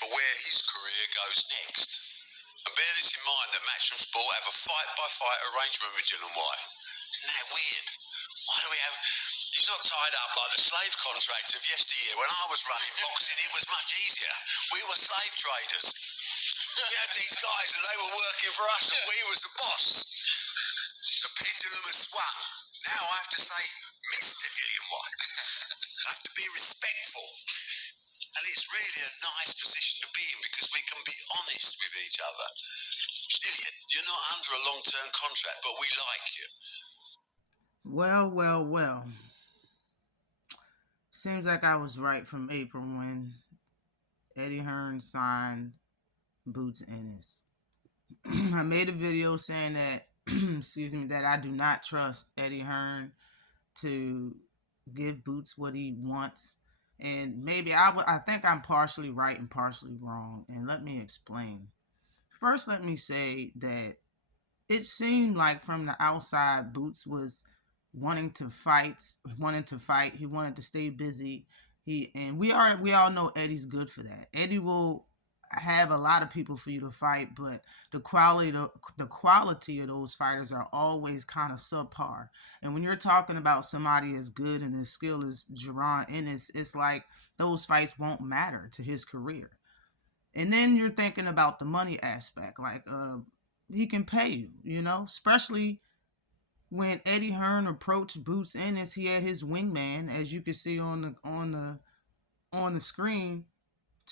for where his career goes next. And bear this in mind that Matchroom Sport have a fight-by-fight arrangement with Dylan White. Isn't that weird? Why do we have... He's not tied up like the slave contracts of yesteryear. When I was running boxing, it was much easier. We were slave traders. We had these guys and they were working for us and we was the boss. The pendulum has swung. Now I have to say, Mr. Dillian White. I have to be respectful. And it's really a nice position to be in because we can be honest with each other. Dillian, you're not under a long-term contract, but we like you. Well. Seems like I was right from April when Eddie Hearn signed Boots Ennis. I made a video saying that, that I do not trust Eddie Hearn to give Boots what he wants. And maybe I think I'm partially right and partially wrong. And let me explain. First, let me say that it seemed like from the outside, Boots was wanting to fight. He wanted to stay busy. We all know Eddie's good for that. Eddie will have a lot of people for you to fight, but the quality of those fighters are always kind of subpar. And when you're talking about somebody as good and as skilled as Jaron Ennis, it's like those fights won't matter to his career. And then you're thinking about the money aspect, like he can pay you, especially when Eddie Hearn approached Boots Ennis, he had his wingman, as you can see on the screen.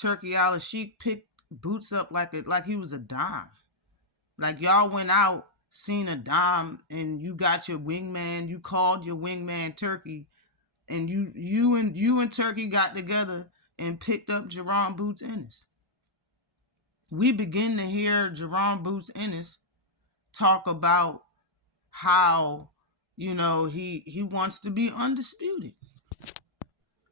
Turki Al-Sheikh picked Boots up like he was a dime. Like y'all went out, seen a dime, and you got your wingman. You called your wingman Turki, and you and Turki got together and picked up Jaron Boots Ennis. We begin to hear Jaron Boots Ennis talk about how he wants to be undisputed.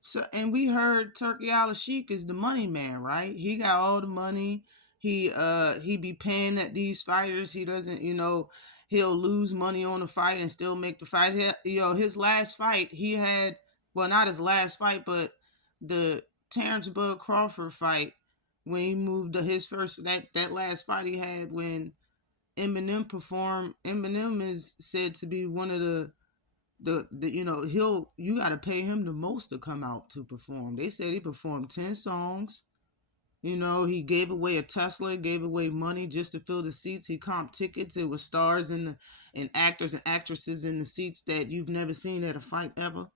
So, and we heard Turki Al-Sheikh is the money man, right? He got all the money. He be paying at these fighters. He doesn't, he'll lose money on the fight and still make the fight. His last fight he had, well, not his last fight, but the Terrence Bud Crawford fight when he moved to his first that last fight he had when Eminem performed. Eminem is said to be one of the you got to pay him the most to come out to perform. They said he performed 10 songs. He gave away a Tesla, gave away money just to fill the seats. He comped tickets. It was stars and actors and actresses in the seats that you've never seen at a fight ever.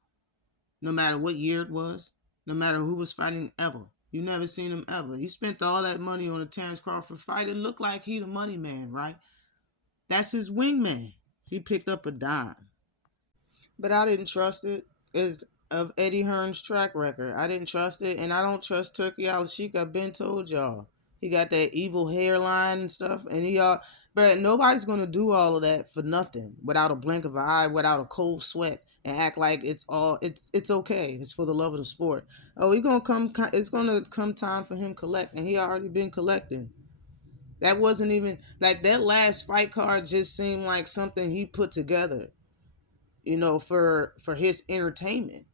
No matter what year it was, no matter who was fighting ever. You never seen him ever. He spent all that money on a Terrence Crawford fight. It looked like he the money man, right? That's his wingman. He picked up a dime. But I didn't trust it because of Eddie Hearn's track record. I didn't trust it, and I don't trust Turki Al-Sheikh. I've been told y'all. He got that evil hairline and stuff, and but nobody's gonna do all of that for nothing, without a blink of an eye, without a cold sweat, and act like it's okay. It's for the love of the sport. Oh, it's gonna come time for him collect, and he already been collecting. That wasn't even like that last fight card. Just seemed like something he put together, for his entertainment.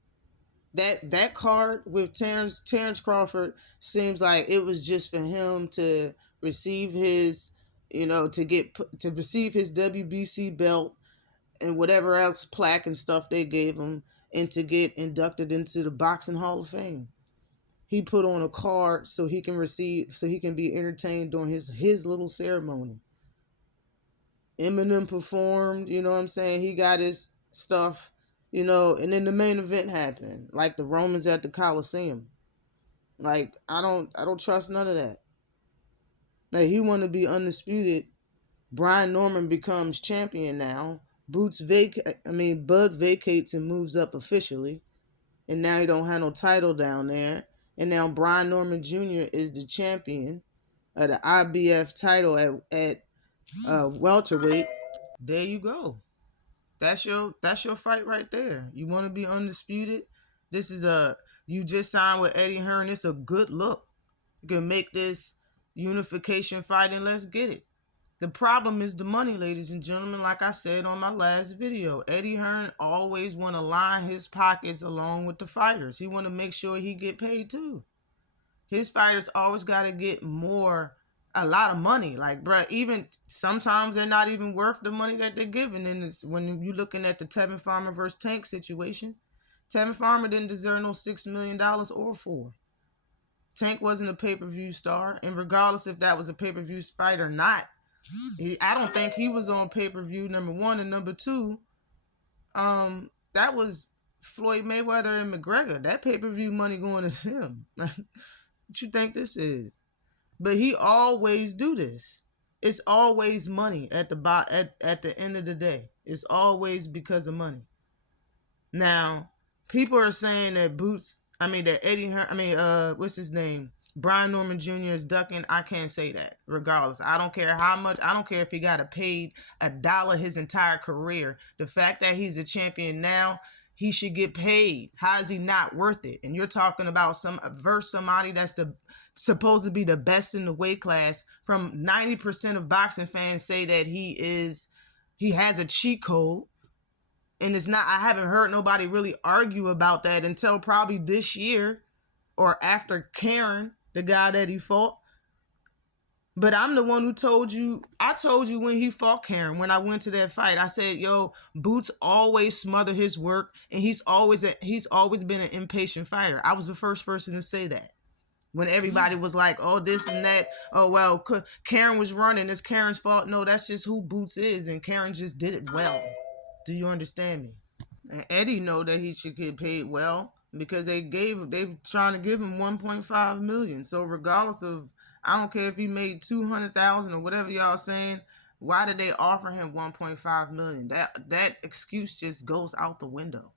That card with Terrence Crawford seems like it was just for him to receive his, to receive his WBC belt and whatever else plaque and stuff they gave him, and to get inducted into the Boxing Hall of Fame. He put on a card so he can be entertained during his little ceremony. Eminem performed, you know what I'm saying? He got his stuff, and then the main event happened, like the Romans at the Coliseum. Like I don't trust none of that. Like he want to be undisputed. Brian Norman becomes champion now. Bud vacates and moves up officially, and now he don't have no title down there. And now Brian Norman Jr. is the champion of the IBF title at welterweight. There you go. That's your fight right there. You want to be undisputed? You just signed with Eddie Hearn. It's a good look. You can make this unification fight and let's get it. The problem is the money, ladies and gentlemen. Like I said on my last video, Eddie Hearn always want to line his pockets along with the fighters. He want to make sure he get paid too. His fighters always got to get a lot of money. Like, bruh, even sometimes they're not even worth the money that they're giving. And it's when you're looking at the Tevin Farmer versus Tank situation, Tevin Farmer didn't deserve no $6 million or $4 million. Tank wasn't a pay-per-view star, and regardless if that was a pay-per-view fight or not, I don't think he was on pay-per-view, number one. And number two, that was Floyd Mayweather and McGregor. That pay-per-view money going to him. What you think this is? But he always do this. It's always money at the end of the day. It's always because of money. Now, people are saying that what's his name? Brian Norman Jr. is ducking. I can't say that. Regardless, I don't care how much. I don't care if he got paid $1 his entire career. The fact that he's a champion now, he should get paid. How is he not worth it? And you're talking about somebody that's supposed to be the best in the weight class. From 90% of boxing fans say that he has a cheat code. And it's not, I haven't heard nobody really argue about that until probably this year or after Karen, the guy that he fought. But I'm the one who told you, I told you when he fought Karen, when I went to that fight, I said, yo, Boots always smother his work, and he's always been an impatient fighter. I was the first person to say that. When everybody was like, oh, this and that, oh, well, Karen was running, it's Karen's fault. No, that's just who Boots is, and Karen just did it well. Do you understand me? And Eddie know that he should get paid well because they trying to give him $1.5 million. So regardless of, I don't care if he made $200,000 or whatever y'all saying, why did they offer him $1.5 million? That excuse just goes out the window.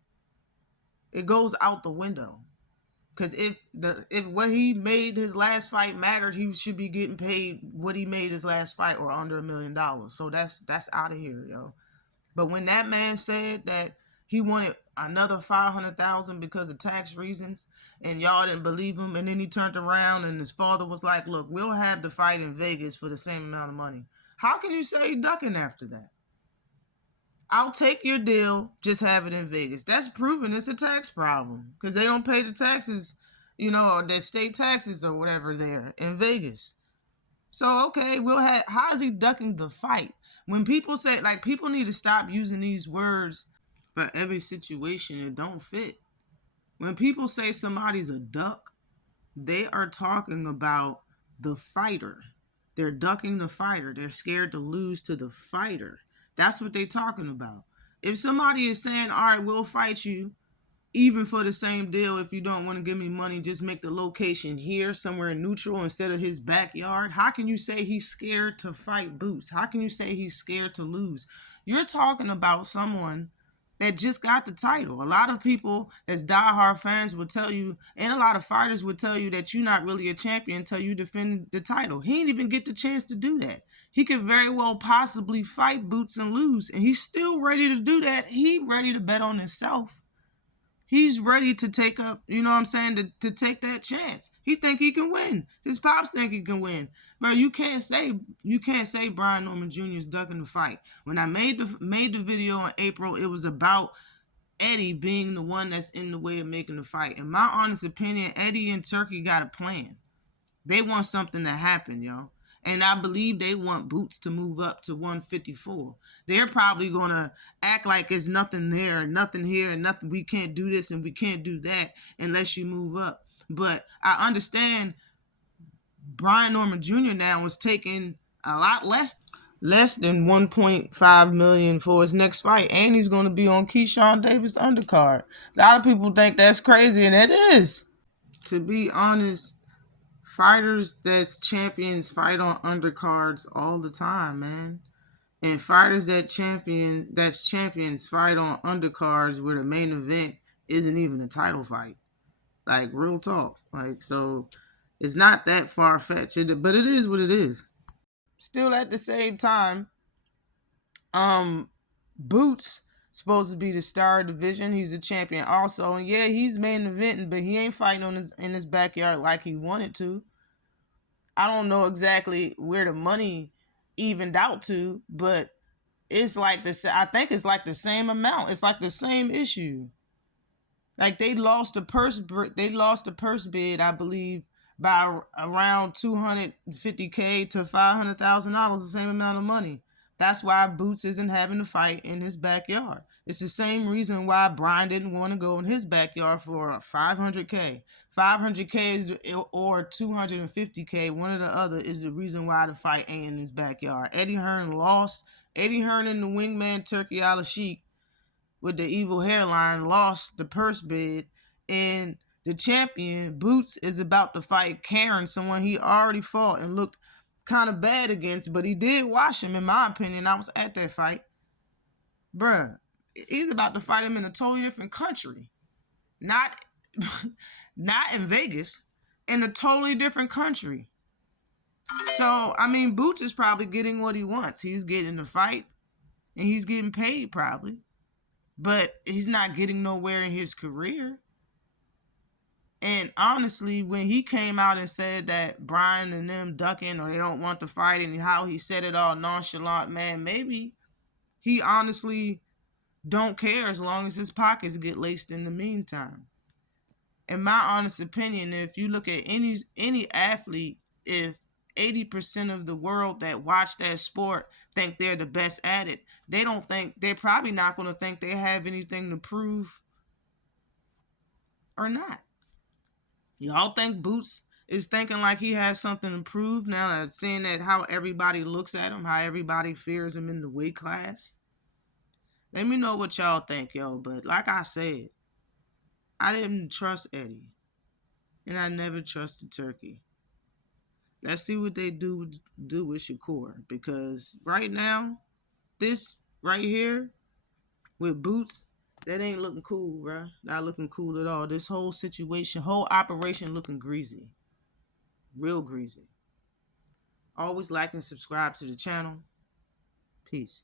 It goes out the window. Because if what he made his last fight mattered, he should be getting paid what he made his last fight or under $1 million. So that's out of here, yo. But when that man said that he wanted another $500,000 because of tax reasons, and y'all didn't believe him, and then he turned around and his father was like, look, we'll have the fight in Vegas for the same amount of money. How can you say ducking after that? I'll take your deal, just have it in Vegas. That's proven it's a tax problem because they don't pay the taxes, or their state taxes or whatever there in Vegas. So, okay, how is he ducking the fight? When people say, like, people need to stop using these words for every situation that don't fit. When people say somebody's a duck, they are talking about the fighter. They're ducking the fighter. They're scared to lose to the fighter. That's what they're talking about. If somebody is saying, all right, we'll fight you, even for the same deal, if you don't want to give me money, just make the location here, somewhere neutral instead of his backyard. How can you say he's scared to fight Boots? How can you say he's scared to lose? You're talking about someone that just got the title. A lot of people as diehard fans will tell you, and a lot of fighters will tell you that you're not really a champion until you defend the title. He didn't even get the chance to do that. He could very well possibly fight Boots and lose, and he's still ready to do that. He's ready to bet on himself. He's ready to take up, to take that chance. He think he can win. His pops think he can win. But you can't say Brian Norman Jr. is ducking the fight. When I made the video in April, it was about Eddie being the one that's in the way of making the fight. In my honest opinion, Eddie and Turkey got a plan. They want something to happen, yo. And I believe they want Boots to move up to 154. They're probably going to act like there's nothing there, nothing here, and nothing. We can't do this and we can't do that unless you move up. But I understand Brian Norman Jr. now is taking a lot less than $1.5 million for his next fight. And he's going to be on Keyshawn Davis' undercard. A lot of people think that's crazy, and it is. To be honest, fighters that's champions fight on undercards all the time, man. And fighters that's champions fight on undercards where the main event isn't even a title fight. Like, real talk. Like, so it's not that far-fetched, but it is what it is. Still at the same time, Boots supposed to be the star of the division. He's a champion also. And yeah, he's main eventing, but he ain't fighting in his backyard like he wanted to. I don't know exactly where the money evened out to, but it's like this. I think it's like the same amount. It's like the same issue. Like they lost the purse bid, I believe, by around $250K to $500,000, the same amount of money. That's why Boots isn't having to fight in his backyard. It's the same reason why Brian didn't want to go in his backyard for $500K. $500K is or $250K, one or the other, is the reason why the fight ain't in his backyard. Eddie Hearn lost. Eddie Hearn and the wingman Turki Al-Sheikh with the evil hairline lost the purse bid, and the champion Boots is about to fight Karen, someone he already fought and looked kind of bad against, but he did wash him, in my opinion. I was at that fight. Bruh, he's about to fight him in a totally different country. Not in Vegas, in a totally different country. So, I mean, Boots is probably getting what he wants. He's getting the fight, and he's getting paid probably. But he's not getting nowhere in his career. And honestly, when he came out and said that Brian and them ducking or they don't want to fight, and how he said it all nonchalant, man, maybe he honestly don't care as long as his pockets get laced in the meantime. In my honest opinion, if you look at any athlete, if 80% of the world that watch that sport think they're the best at it, they're probably not going to think they have anything to prove or not. Y'all think Boots is thinking like he has something to prove now that seeing that how everybody looks at him, how everybody fears him in the weight class? Let me know what y'all think, yo. But like I said, I didn't trust Eddie, and I never trusted Turki. Let's see what they do with Shakur, because right now, this right here with Boots, that ain't looking cool, bro. Not looking cool at all. This whole situation, whole operation looking greasy. Real greasy. Always like and subscribe to the channel. Peace.